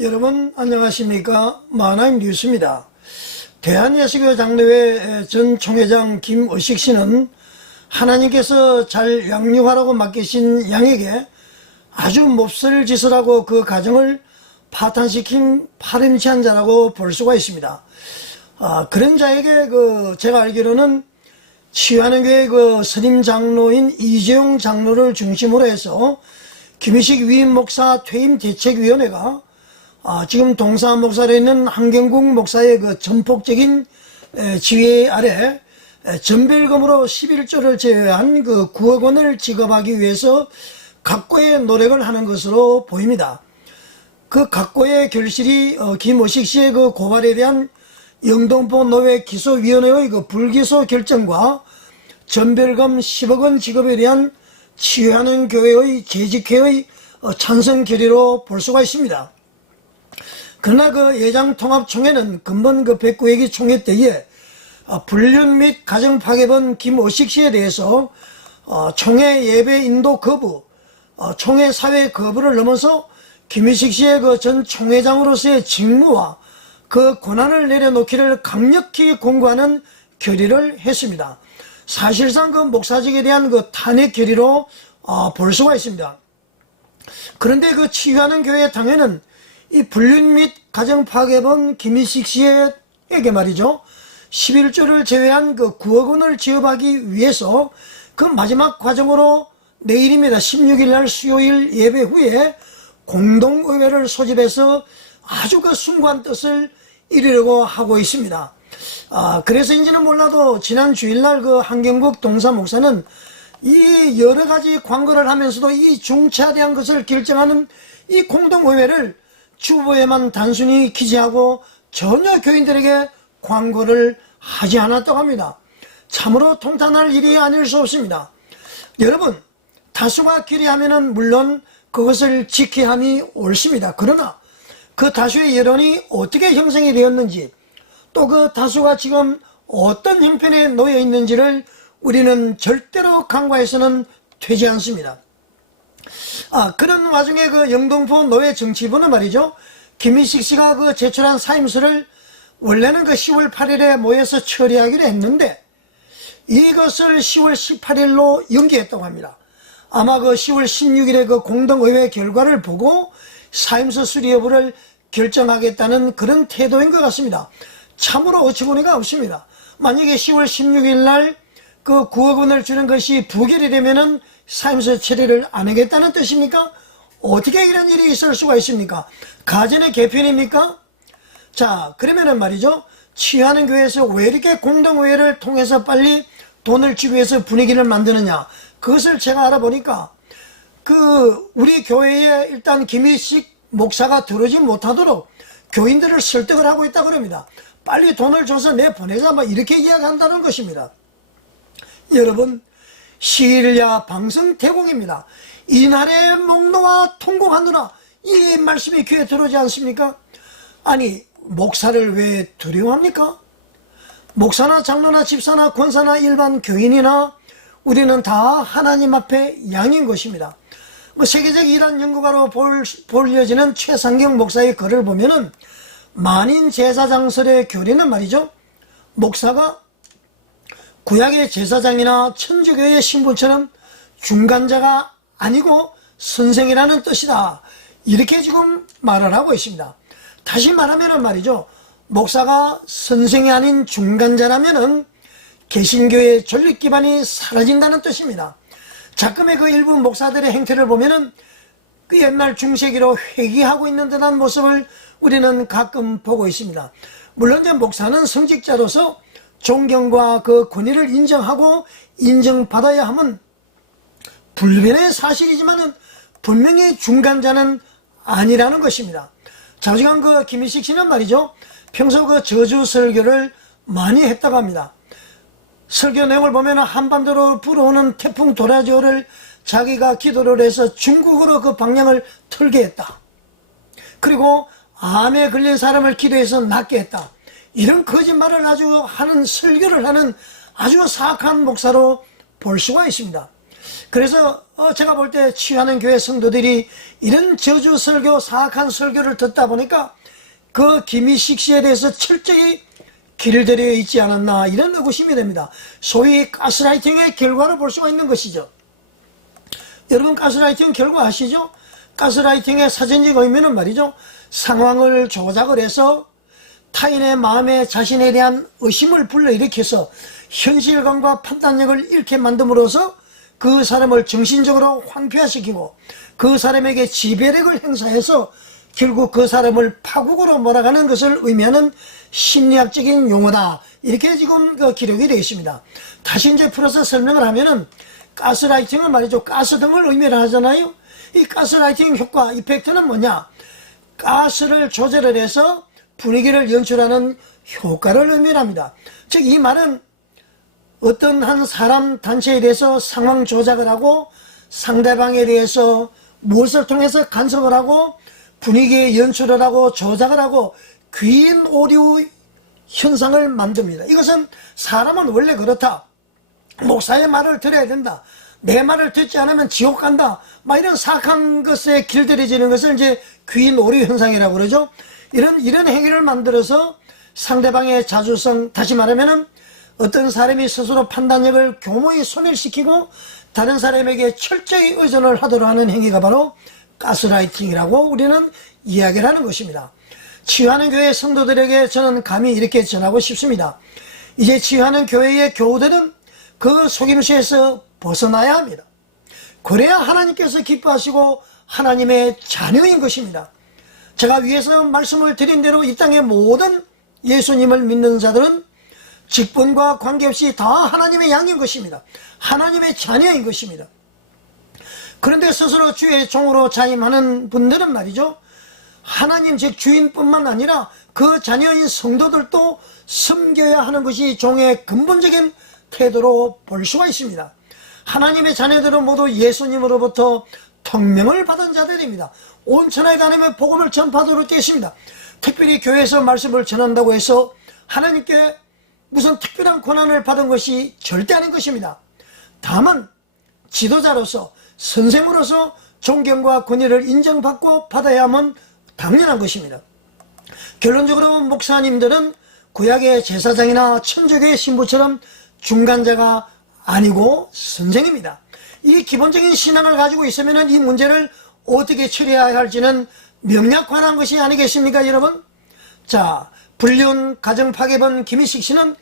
여러분 안녕하십니까. 마하나임 뉴스입니다. 대한예수교 장로회 전 총회장 김의식 씨는 하나님께서 잘 양육하라고 맡기신 양에게 아주 몹쓸 짓을 하고 그 가정을 파탄시킨 파렴치한 자라고 볼 수가 있습니다. 그런 자에게 제가 알기로는 치유하는 교회 스님 장로인 이재용 장로를 중심으로 해서 김의식 위임 목사 퇴임 대책위원회가 지금 동사 목사로 있는 한경국 목사의 전폭적인 지휘 아래 전별금으로 11조를 제외한 9억 원을 지급하기 위해서 각고의 노력을 하는 것으로 보입니다. 그 각고의 결실이 김의식 씨의 고발에 대한 영등포 노회 기소위원회의 불기소 결정과 전별금 10억 원 지급에 대한 치유하는 교회의 재직회의 찬성 결의로 볼 수가 있습니다. 그러나 예장통합총회는 근본 109회기 총회 때에 불륜 및 가정파괴범 김의식 씨에 대해서 총회 예배 인도 거부, 총회 사회 거부를 넘어서 김의식 씨의 전 총회장으로서의 직무와 그 권한을 내려놓기를 강력히 공고하는 결의를 했습니다. 사실상 목사직에 대한 탄핵 결의로 볼 수가 있습니다. 그런데 치유하는 교회 당회는 이 불륜 및 가정파괴범 김의식 씨에게 말이죠, 11조를 제외한 9억 원을 지급하기 위해서 마지막 과정으로 내일입니다. 16일 날 수요일 예배 후에 공동의회를 소집해서 아주 숭고한 뜻을 이루려고 하고 있습니다. 그래서인지는 몰라도 지난 주일날 한경국 동사 목사는 이 여러 가지 광고를 하면서도 이 중차대한 것을 결정하는 이 공동의회를 주보에만 단순히 기재하고 전혀 교인들에게 광고를 하지 않았다고 합니다. 참으로 통탄할 일이 아닐 수 없습니다. 여러분, 다수가 결의하면은 물론 그것을 지켜야 함이 옳습니다. 그러나 그 다수의 여론이 어떻게 형성이 되었는지, 또 그 다수가 지금 어떤 형편에 놓여 있는지를 우리는 절대로 간과해서는 되지 않습니다. 그런 와중에 영등포 노회 정치부는 말이죠, 김의식 씨가 제출한 사임서를 원래는 10월 8일에 모여서 처리하기로 했는데 이것을 10월 18일로 연기했다고 합니다. 아마 10월 16일에 공동의회 결과를 보고 사임서 수리 여부를 결정하겠다는 그런 태도인 것 같습니다. 참으로 어처구니가 없습니다. 만약에 10월 16일 날 9억 원을 주는 것이 부결이 되면은 사임서 처리를 안 하겠다는 뜻입니까? 어떻게 이런 일이 있을 수가 있습니까? 가전의 개편입니까? 자, 그러면은 말이죠, 치유하는 교회에서 왜 이렇게 공동의회를 통해서 빨리 돈을 주기 위해서 분위기를 만드느냐, 그것을 제가 알아보니까 우리 교회에 일단 김의식 목사가 들어오지 못하도록 교인들을 설득을 하고 있다 그럽니다. 빨리 돈을 줘서 내보내자, 이렇게 이야기한다는 것입니다. 여러분, 시일야 방송 대공입니다. 이날의 목노와 통곡하느라, 이 말씀이 귀에 들어오지 않습니까? 아니, 목사를 왜 두려워합니까? 목사나 장로나 집사나 권사나 일반 교인이나 우리는 다 하나님 앞에 양인 것입니다. 세계적 이란 연구가로 보려지는 최상경 목사의 글을 보면은 만인 제사장설의 교리는 말이죠, 목사가 구약의 제사장이나 천주교의 신분처럼 중간자가 아니고 선생이라는 뜻이다, 이렇게 지금 말을 하고 있습니다. 다시 말하면 말이죠, 목사가 선생이 아닌 중간자라면은 개신교의 전립 기반이 사라진다는 뜻입니다. 자금의 일부 목사들의 행태를 보면은 옛날 중세기로 회귀하고 있는 듯한 모습을 우리는 가끔 보고 있습니다. 물론 이제 목사는 성직자로서 존경과 권위를 인정하고 인정받아야 함은 불변의 사실이지만은 분명히 중간자는 아니라는 것입니다. 자, 지금 김의식 씨는 말이죠, 평소 저주 설교를 많이 했다고 합니다. 설교 내용을 보면 한반도로 불어오는 태풍 도라지오를 자기가 기도를 해서 중국으로 방향을 틀게 했다. 그리고 암에 걸린 사람을 기도해서 낫게 했다. 이런 거짓말을 아주 하는 설교를 하는 아주 사악한 목사로 볼 수가 있습니다. 그래서 제가 볼 때 치유하는 교회 성도들이 이런 저주 설교, 사악한 설교를 듣다 보니까 그 김희식 씨에 대해서 철저히 길들여 있지 않았나, 이런 의구심이 됩니다. 소위 가스라이팅의 결과로 볼 수가 있는 것이죠. 여러분, 가스라이팅 결과 아시죠? 가스라이팅의 사전적 의미는 말이죠, 상황을 조작을 해서 타인의 마음에 자신에 대한 의심을 불러일으켜서 현실감과 판단력을 잃게 만듦으로써 그 사람을 정신적으로 황폐화시키고 그 사람에게 지배력을 행사해서 결국 그 사람을 파국으로 몰아가는 것을 의미하는 심리학적인 용어다, 이렇게 지금 기록이 되어 있습니다. 다시 이제 풀어서 설명을 하면은, 가스라이팅은 말이죠, 가스등을 의미를 하잖아요. 이 가스라이팅 효과, 이펙트는 뭐냐, 가스를 조절을 해서 분위기를 연출하는 효과를 의미합니다. 즉 이 말은 어떤 한 사람, 단체에 대해서 상황 조작을 하고 상대방에 대해서 무엇을 통해서 간섭을 하고 분위기에 연출을 하고 조작을 하고 귀인 오류 현상을 만듭니다. 이것은 사람은 원래 그렇다, 목사의 말을 들어야 된다, 내 말을 듣지 않으면 지옥 간다, 막 이런 사악한 것에 길들여지는 것을 이제 귀인 오류 현상이라고 그러죠. 이런 행위를 만들어서 상대방의 자주성, 다시 말하면은 어떤 사람이 스스로 판단력을 교모히 소멸시키고 다른 사람에게 철저히 의존을 하도록 하는 행위가 바로 가스라이팅이라고 우리는 이야기를 하는 것입니다. 치유하는 교회 성도들에게 저는 감히 이렇게 전하고 싶습니다. 이제 치유하는 교회의 교우들은 그 속임수에서 벗어나야 합니다. 그래야 하나님께서 기뻐하시고 하나님의 자녀인 것입니다. 제가 위에서 말씀을 드린 대로 이 땅의 모든 예수님을 믿는 자들은 직분과 관계없이 다 하나님의 양인 것입니다. 하나님의 자녀인 것입니다. 그런데 스스로 주의 종으로 자임하는 분들은 말이죠, 하나님 즉 주인뿐만 아니라 그 자녀인 성도들도 섬겨야 하는 것이 종의 근본적인 태도로 볼 수가 있습니다. 하나님의 자녀들은 모두 예수님으로부터 통명을 받은 자들입니다. 온 천하에 다니며 복음을 전파도록 되어 있습니다. 특별히 교회에서 말씀을 전한다고 해서 하나님께 무슨 특별한 권한을 받은 것이 절대 아닌 것입니다. 다만 지도자로서, 선생으로서 존경과 권위를 인정받고 받아야 하면 당연한 것입니다. 결론적으로 목사님들은 구약의 제사장이나 천주교의 신부처럼 중간자가 아니고 선생입니다. 이 기본적인 신앙을 가지고 있으면 이 문제를 어떻게 처리해야 할지는 명약관한 것이 아니겠습니까, 여러분? 자, 불륜 가정 파괴범 김희식 씨는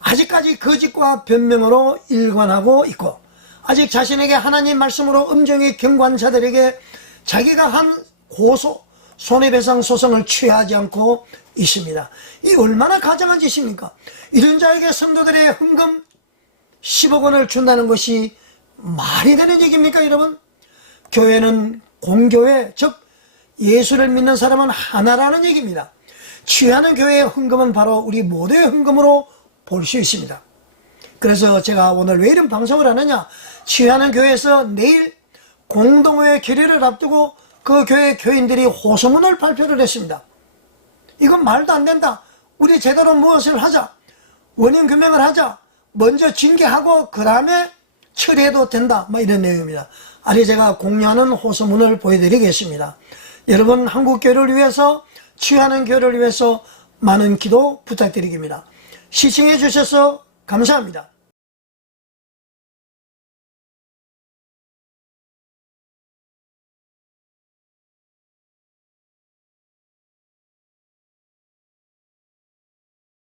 아직까지 거짓과 변명으로 일관하고 있고, 아직 자신에게 하나님 말씀으로 엄정히 경고한 자들에게 자기가 한 고소, 손해배상 소송을 취하지 않고 있습니다. 이 얼마나 가증한 짓입니까? 이런 자에게 성도들의 헌금 10억 원을 준다는 것이 말이 되는 얘기입니까, 여러분? 교회는 공교회, 즉 예수를 믿는 사람은 하나라는 얘기입니다. 취하는 교회의 헌금은 바로 우리 모두의 헌금으로 볼 수 있습니다. 그래서 제가 오늘 왜 이런 방송을 하느냐, 취하는 교회에서 내일 공동회 결의를 앞두고 그 교회 교인들이 호소문을 발표를 했습니다. 이건 말도 안 된다, 우리 제대로 무엇을 하자, 원인 규명을 하자, 먼저 징계하고 그 다음에 처리해도 된다, 뭐 이런 내용입니다. 아니, 제가 공유하는 호소문을 보여드리겠습니다. 여러분, 한국교회를 위해서, 취하는 교회를 위해서 많은 기도 부탁드립니다. 시청해 주셔서 감사합니다.